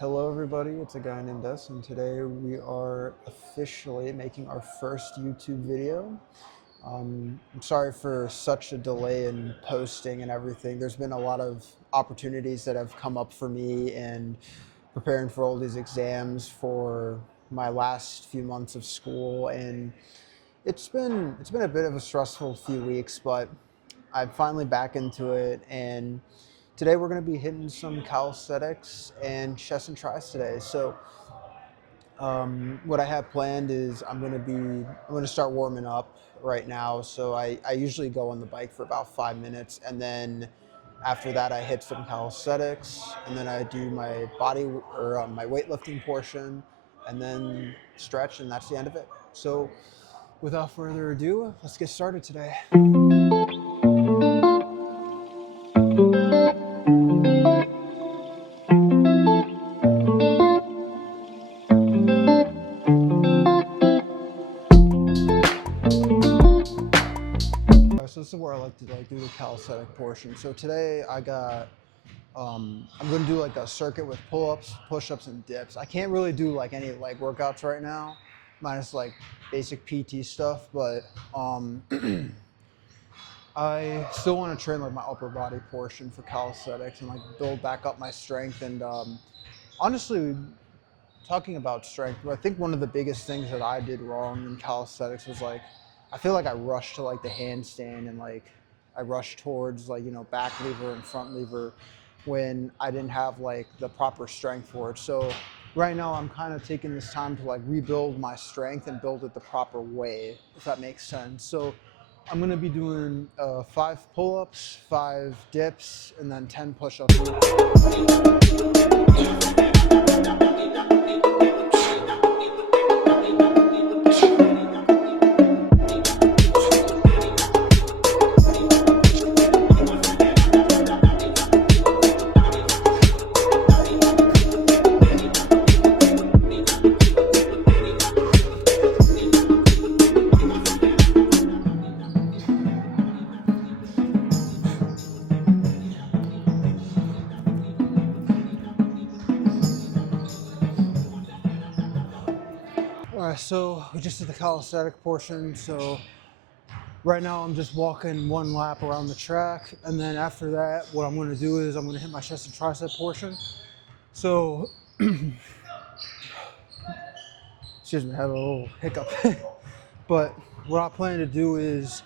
Hello everybody, it's a guy named S, and today we are officially making our first YouTube video. I'm sorry for such a delay in posting and everything. There's been a lot of opportunities that have come up for me and preparing for all these exams for my last few months of school, and it's been a bit of a stressful few weeks, but I'm finally back into it. And today we're going to be hitting some calisthenics and chest and tris today. So what I have planned is I'm going to start warming up right now. So I usually go on the bike for about 5 minutes, and then after that I hit some calisthenics, and then I do my my weightlifting portion, and then stretch, and that's the end of it. So without further ado, let's get started today. So this is where I like to do the calisthenic portion. So today I'm going to do like a circuit with pull-ups, push-ups, and dips. I can't really do like any leg workouts right now, minus like basic PT stuff, but I still want to train like my upper body portion for calisthenics and like build back up my strength. And honestly, talking about strength, I think one of the biggest things that I did wrong in calisthenics was like, I feel like I rushed to like the handstand, and like I rushed towards like, back lever and front lever when I didn't have like the proper strength for it. So right now I'm kind of taking this time to like rebuild my strength and build it the proper way, if that makes sense. So I'm going to be doing 5 pull-ups, 5 dips, and then 10 push-ups. All right, so we just did the calisthenic portion. So right now I'm just walking 1 lap around the track, and then after that, what I'm going to do is I'm going to hit my chest and tricep portion. So, excuse me, I had a little hiccup. But what I plan to do is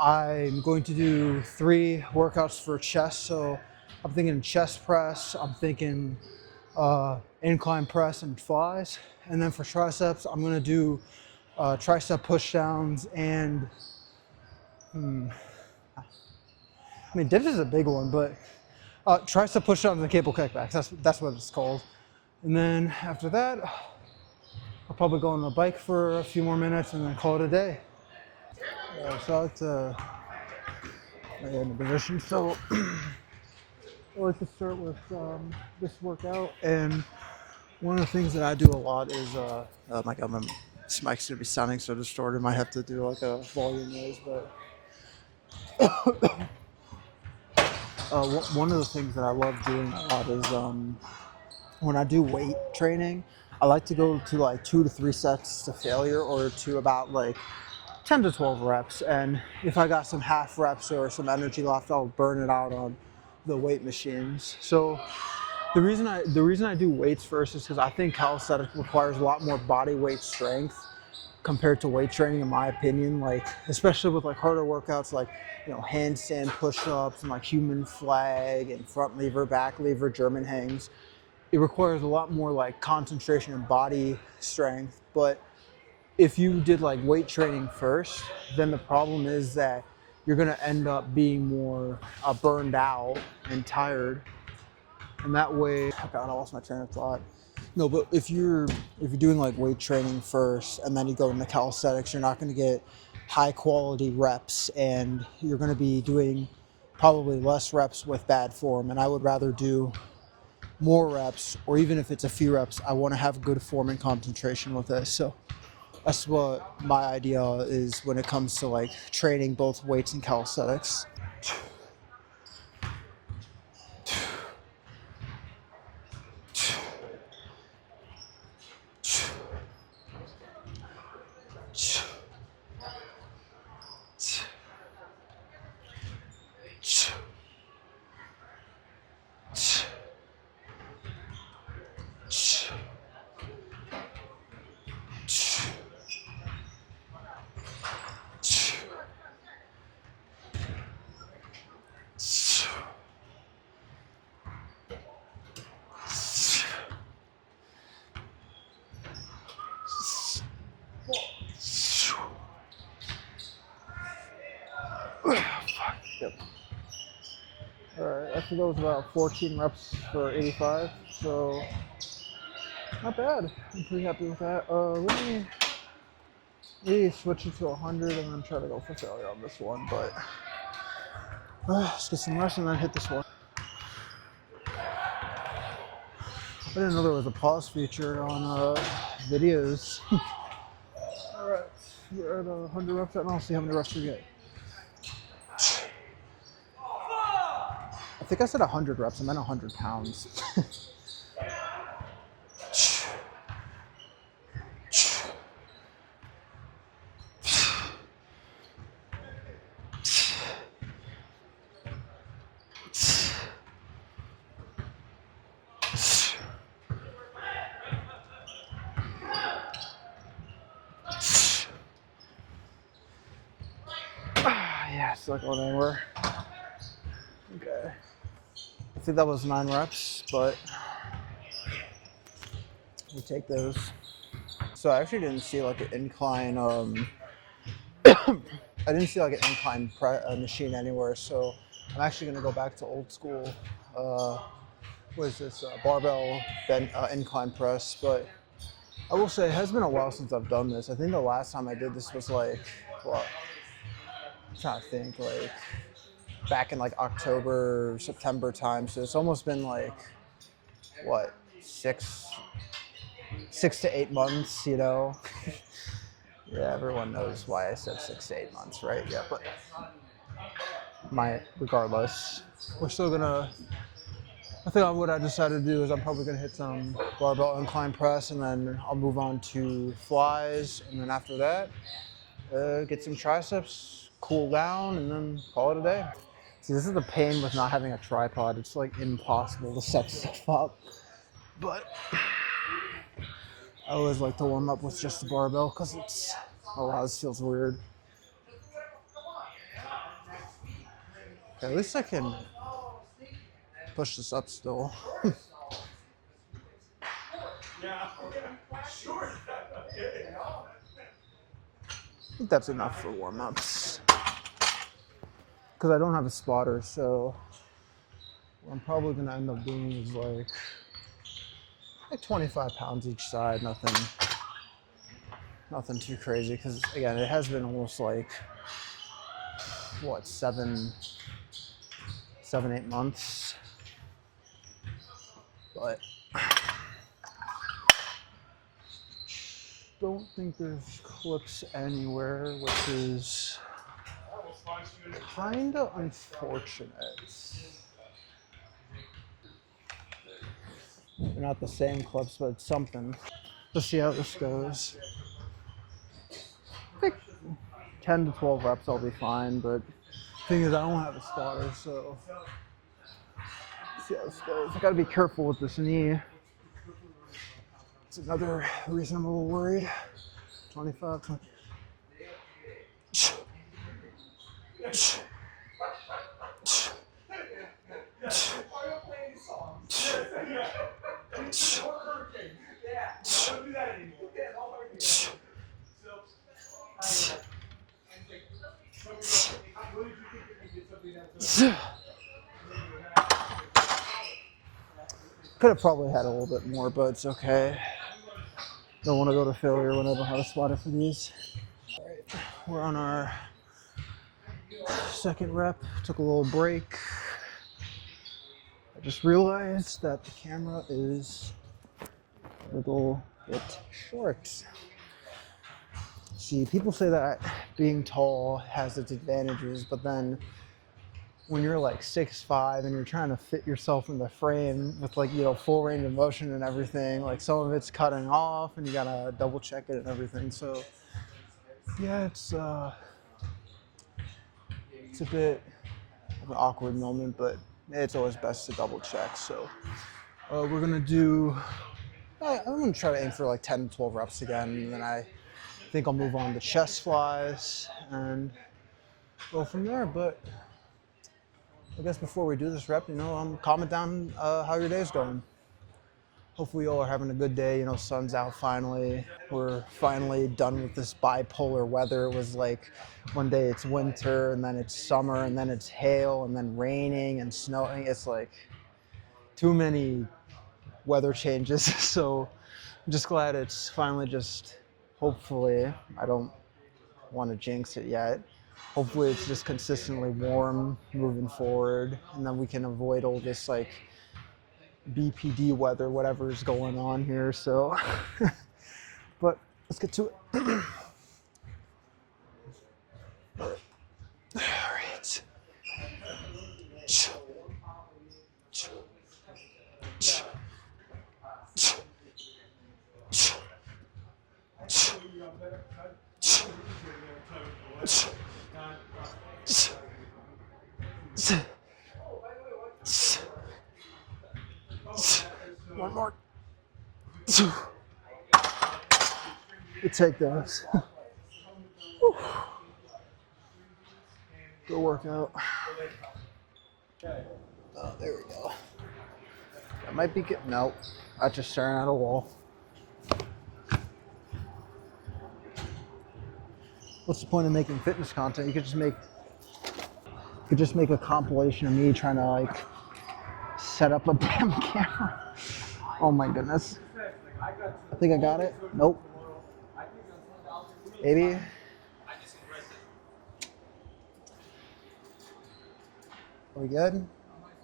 I'm going to do 3 workouts for chest. So I'm thinking chest press, I'm thinking incline press and flies. And then for triceps, I'm going to do tricep push downs and I mean, dips is a big one, but tricep push downs and cable kickbacks. That's what it's called. And then after that, I'll probably go on the bike for a few more minutes and then call it a day. So I like to lay in the position. So I like to start with this workout, and one of the things that I do a lot is oh my god, this mic's gonna be sounding so distorted. Might have to do like a volume noise, but one of the things that I love doing a lot is when I do weight training, I like to go to like 2 to 3 sets to failure, or to about like 10 to 12 reps. And if I got some half reps or some energy left, I'll burn it out on the weight machines. So the reason I do weights first is because I think calisthenics requires a lot more body weight strength compared to weight training, in my opinion. Like, especially with like harder workouts like, handstand push-ups and like human flag and front lever, back lever, German hangs. It requires a lot more like concentration and body strength. But if you did like weight training first, then the problem is that you're going to end up being more burned out and tired. And that way, oh God, I lost my train of thought. No, but if you're doing like weight training first and then you go into calisthenics, you're not going to get high quality reps, and you're going to be doing probably less reps with bad form. And I would rather do more reps, or even if it's a few reps, I want to have good form and concentration with this. So that's what my idea is when it comes to like training both weights and calisthenics. think that was about 14 reps for 85. So not bad. I'm pretty happy with that. Let me switch it to 100 and then try to go for failure on this one. But let's get some rest and then hit this one. I didn't know there was a pause feature on videos. All right, we're at 100 reps and I'll see how many reps we get. I think I said 100 reps. I meant 100 pounds. Yeah, it's not going anywhere. Okay. I think that was 9 reps, but we take those. So I actually didn't see like an incline, I didn't see like an incline machine anywhere, so I'm actually gonna go back to old school, what is this, barbell incline press, but I will say it has been a while since I've done this. I think the last time I did this was like, what, I'm trying to think, like back in like October, September time, so it's almost been like, what, 6 to 8 months, you know? Yeah, everyone knows why I said 6 to 8 months, right? Yeah, but regardless, we're still gonna, I think what I decided to do is I'm probably gonna hit some barbell incline press and then I'll move on to flies, and then after that, get some triceps, cool down, and then call it a day. See, this is the pain with not having a tripod. It's like impossible to set stuff up, but I always like to warm up with just the barbell because it's, oh, this feels weird. Okay, at least I can push this up still. I think that's enough for warm-ups. Because I don't have a spotter, so what I'm probably gonna end up doing is like 25 pounds each side, nothing too crazy, because again, it has been almost like, what, 7, 8 months, but don't think there's clips anywhere, which is kind of unfortunate. They're not the same clips, but it's something. Let's see how this goes. I think 10 to 12 reps I'll be fine, but the thing is I don't have a spotter, so let's see how this goes. I gotta be careful with this knee. It's another reason I'm a little worried. 25, 20. Could have probably had a little bit more, but it's okay. Don't want to go to failure when I don't have a spotter for these. All right, we're on our second rep. Took a little break. I just realized that the camera is a little bit short. See, people say that being tall has its advantages, but then when you're like 6'5" and you're trying to fit yourself in the frame with, like, you know, full range of motion and everything, like some of it's cutting off and you gotta double check it and everything. So yeah, it's a bit of an awkward moment, but it's always best to double check. So we're gonna do, I'm gonna try to aim for like 10 to 12 reps again, and then I think I'll move on to chest flies and go from there. But I guess before we do this rep, you know, comment down how your day's going. Hopefully you all are having a good day. You know, sun's out finally. We're finally done with this bipolar weather. It was like one day it's winter and then it's summer and then it's hail and then raining and snowing. It's like too many weather changes. So I'm just glad it's finally just, hopefully, I don't want to jinx it yet. Hopefully it's just consistently warm moving forward, and then we can avoid all this like BPD weather, whatever's going on here. So, but let's get to it. All right. One more. You take those. Good workout. Oh, there we go. I might be getting, nope. I just staring at a wall. What's the point of making fitness content? You could just make a compilation of me trying to like set up a damn camera. Oh my goodness. I think I got it. Nope. Maybe. Are we good?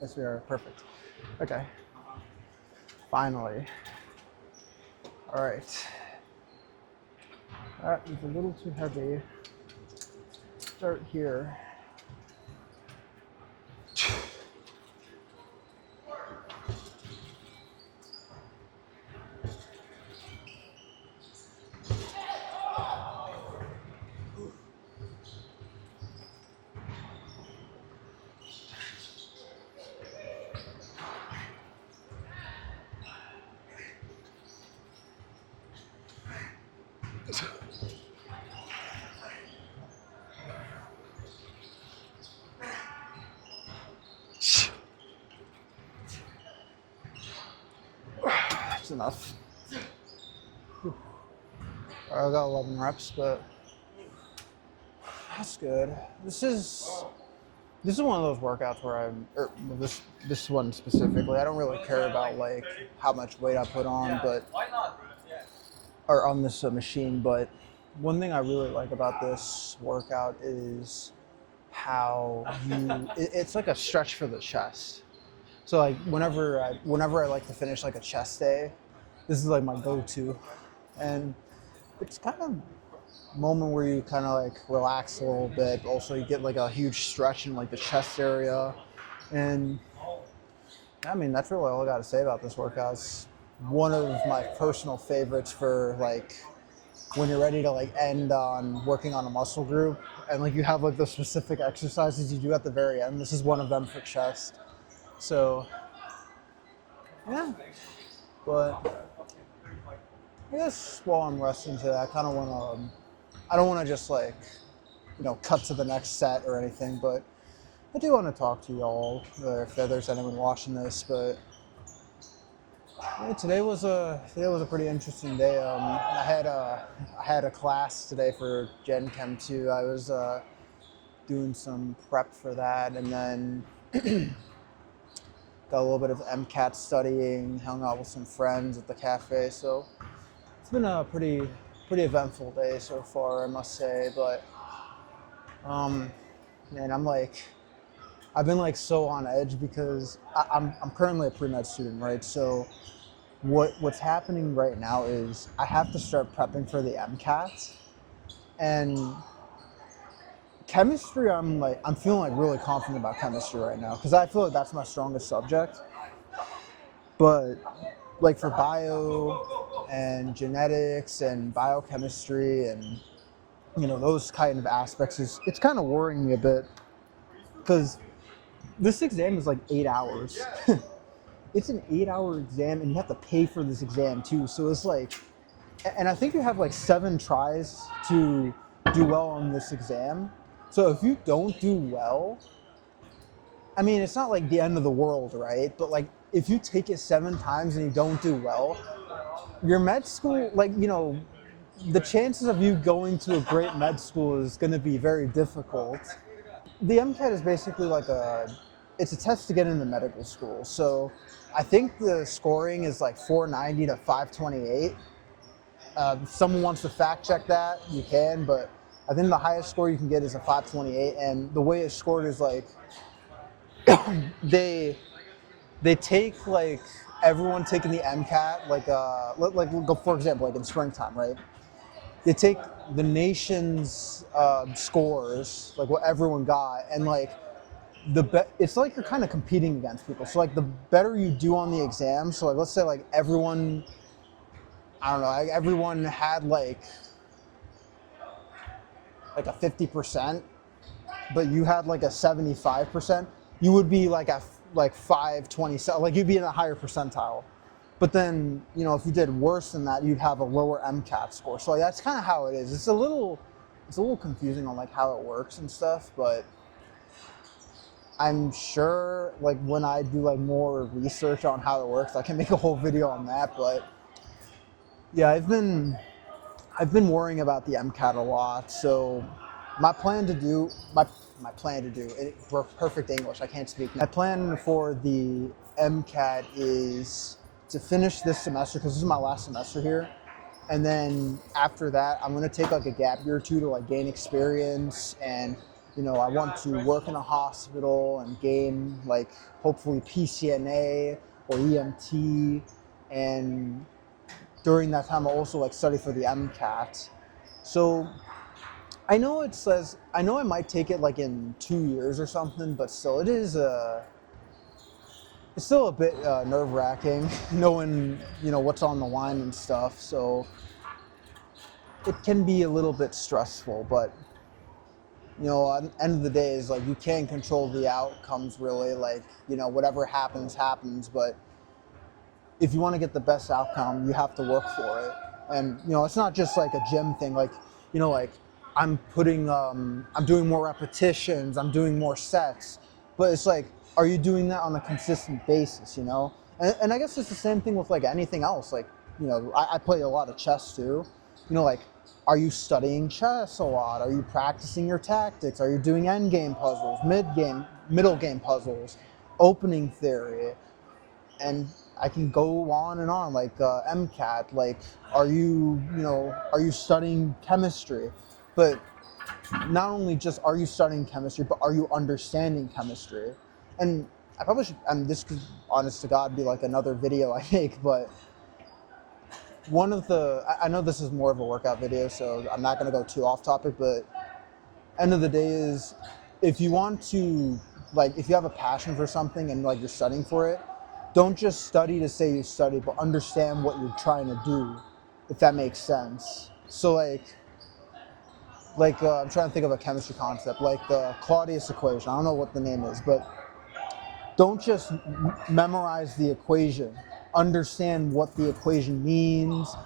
Yes, we are. Perfect. Okay. Finally. All right. That is a little too heavy. Start here. That's enough. I got 11 reps, but that's good. This is one of those workouts where this one specifically, I don't really care about like how much weight I put on, or on this machine. But one thing I really like about this workout is how it's like a stretch for the chest. So like whenever I like to finish like a chest day, this is like my go-to, and it's kind of a moment where you kind of like relax a little bit. Also, you get like a huge stretch in like the chest area, and I mean that's really all I got to say about this workout. It's one of my personal favorites for like when you're ready to like end on working on a muscle group, and like you have like the specific exercises you do at the very end. This is one of them for chest. So yeah, but I guess while I'm resting today, I kind of want to, I don't want to just like, you know, cut to the next set or anything, but I do want to talk to y'all, if there's anyone watching this. But yeah, today was a pretty interesting day. I had a class today for Gen Chem 2. I was doing some prep for that, and then got a little bit of MCAT studying, hung out with some friends at the cafe. So it's been a pretty eventful day so far, I must say. But man, I've been like so on edge because I'm currently a pre-med student, right? So what's happening right now is I have to start prepping for the MCAT, and chemistry, I'm feeling like really confident about chemistry right now because I feel like that's my strongest subject. But like for bio and genetics and biochemistry and, you know, those kind of aspects, it's kind of worrying me a bit because this exam is like 8 hours. It's an 8-hour exam and you have to pay for this exam too. So it's like, and I think you have like 7 tries to do well on this exam. So if you don't do well, I mean, it's not like the end of the world, right? But like if you take it 7 times and you don't do well, your med school, like, you know, the chances of you going to a great med school is going to be very difficult. The MCAT is basically like it's a test to get into medical school. So I think the scoring is like 490 to 528. If someone wants to fact check that, you can, but I think the highest score you can get is a 528. And the way it's scored is like, they take like everyone taking the MCAT, like go for example, like in springtime, right? They take the nation's scores, like what everyone got, and like it's like you're kind of competing against people. So like the better you do on the exam, so like let's say like everyone, I don't know, like everyone had like a 50%, but you had like a 75%, you would be like a like 520, like you'd be in a higher percentile. But then, you know, if you did worse than that, you'd have a lower MCAT score. So like, that's kind of how it is. It's a little confusing on like how it works and stuff, but I'm sure like when I do like more research on how it works, I can make a whole video on that. But yeah, I've been worrying about the MCAT a lot. So my plan to do perfect English, I can't speak. My plan for the MCAT is to finish this semester, because this is my last semester here, and then after that I'm going to take like a gap year or two to like gain experience, and you know, I want to work in a hospital and gain like hopefully PCNA or EMT, and during that time I'll also like study for the MCAT. So I know I might take it like in 2 years or something, but still it's still a bit nerve-wracking knowing, you know, what's on the line and stuff. So it can be a little bit stressful, but you know, at the end of the day is like you can't control the outcomes really. Like, you know, whatever happens, but if you want to get the best outcome, you have to work for it. And you know, it's not just like a gym thing. Like, you know, like I'm doing more repetitions, I'm doing more sets, but it's like, are you doing that on a consistent basis? You know, and I guess it's the same thing with like anything else. Like, you know, I play a lot of chess too. You know, like, are you studying chess a lot? Are you practicing your tactics? Are you doing end game puzzles, middle game puzzles, opening theory? And I can go on and on, like MCAT, like, are you studying chemistry? But not only just are you studying chemistry, but are you understanding chemistry? And I probably should, and this could, honest to God, be like another video I make, but I know this is more of a workout video, so I'm not going to go too off topic, but end of the day is, if you want to, like, if you have a passion for something and like you're studying for it, don't just study to say you study, but understand what you're trying to do, if that makes sense. So I'm trying to think of a chemistry concept, like the Claudius equation. I don't know what the name is, but don't just memorize the equation. Understand what the equation means,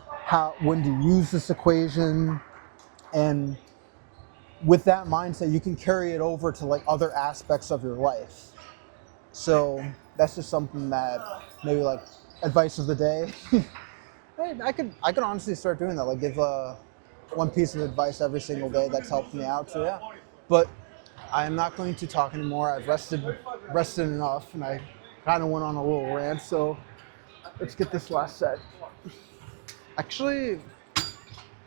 when to use this equation, and with that mindset, you can carry it over to like other aspects of your life. So that's just something that maybe like advice of the day. I could honestly start doing that. Like give one piece of advice every single day that's helped me out. So yeah, but I am not going to talk anymore. I've rested enough, and I kind of went on a little rant. So let's get this last set. Actually,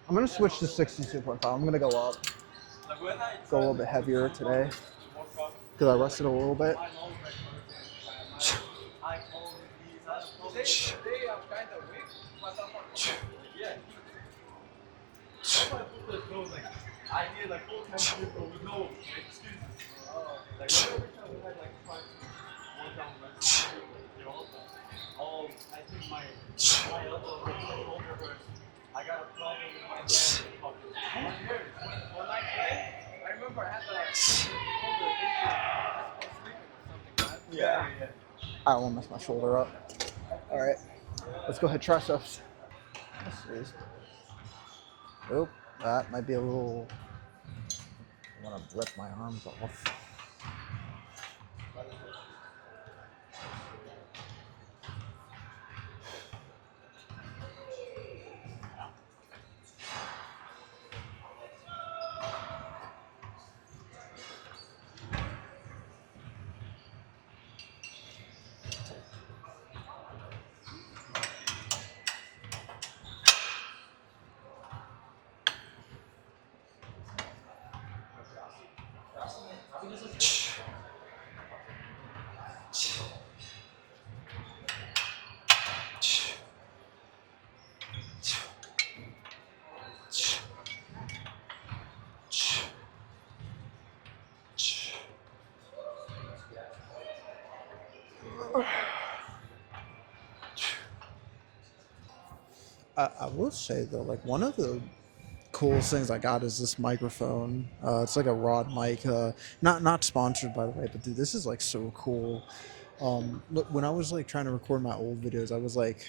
I'm gonna switch to 62.5. I'm gonna go up, go a little bit heavier today because I rested a little bit. Yeah. I don't want to mess my shoulder up. All right, let's go hit triceps. Oh, that might be a little. I want to rip my arms off. I will say though, like one of the coolest things I got is this microphone. It's like a Rod mic. Not sponsored by the way, but dude, this is like so cool. Look, when I was like trying to record my old videos, I was like,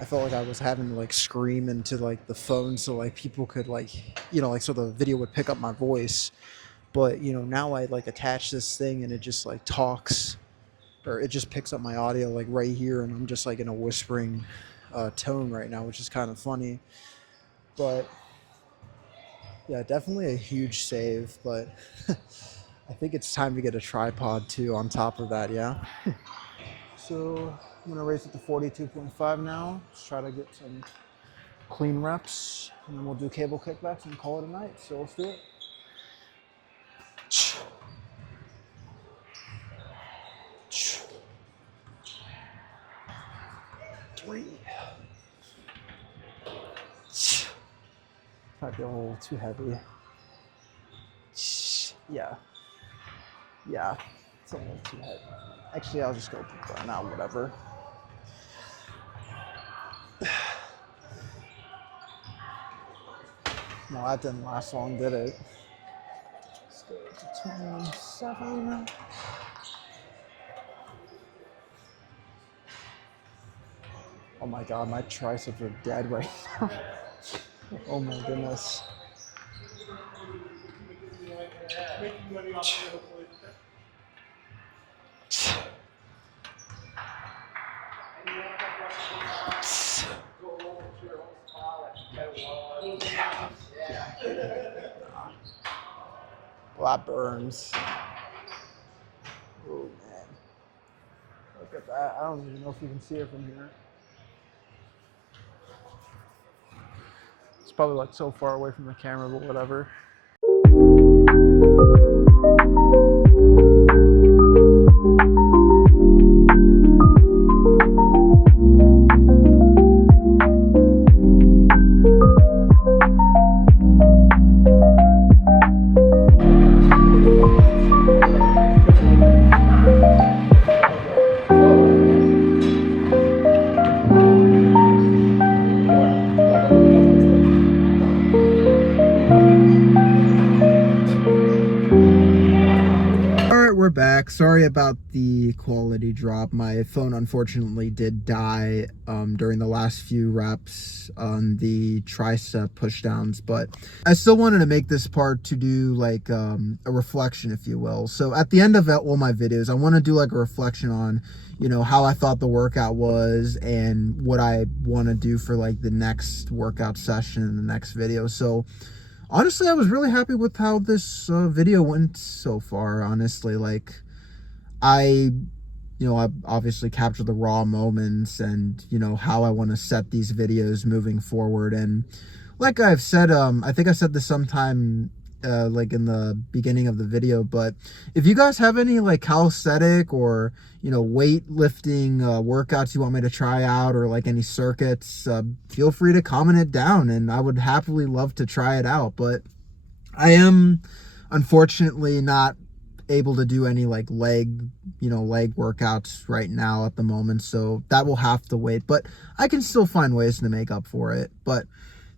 I felt like I was having to like scream into like the phone so like people could like, like so the video would pick up my voice. But now I like attach this thing and it just like talks, or it just picks up my audio like right here, and I'm just like in a whispering tone right now, which is kind of funny. But yeah, definitely a huge save. But I think it's time to get a tripod too on top of that. Yeah. So I'm gonna raise it to 42.5 now. Let's try to get some clean reps, and then we'll do cable kickbacks and call it a night. So let's do it. 3. Might be a little too heavy. Yeah. Yeah. It's a little too heavy. Actually, I'll just go now, whatever. No, that didn't last long, did it? Let's go to 27. Oh my god, my triceps are dead right now. Oh my goodness. Well, that burns. Oh man. Look at that. I don't even know if you can see it from here. It's probably like so far away from the camera, but whatever. We're back. Sorry about the quality drop. My phone unfortunately did die during the last few reps on the tricep pushdowns, but I still wanted to make this part to do like a reflection, if you will. So at the end of all my videos, I want to do like a reflection on how I thought the workout was and what I want to do for like the next workout session in the next video. So honestly, I was really happy with how this video went so far. Honestly, like I obviously captured the raw moments and how I want to set these videos moving forward. And like I've said, I think I said this sometime like in the beginning of the video, but if you guys have any like calisthenic or weightlifting workouts you want me to try out, or like any circuits, feel free to comment it down and I would happily love to try it out. But I am unfortunately not able to do any like leg workouts right now at the moment, so that will have to wait, but I can still find ways to make up for it. But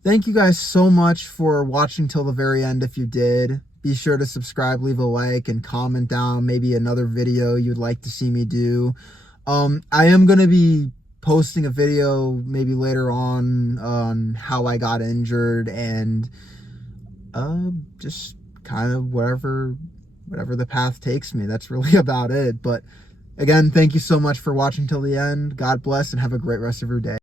thank you guys so much for watching till the very end. If you did, be sure to subscribe, leave a like, and comment down maybe another video you'd like to see me do. I am going to be posting a video maybe later on how I got injured and just kind of whatever the path takes me. That's really about it. But again, thank you so much for watching till the end. God bless and have a great rest of your day.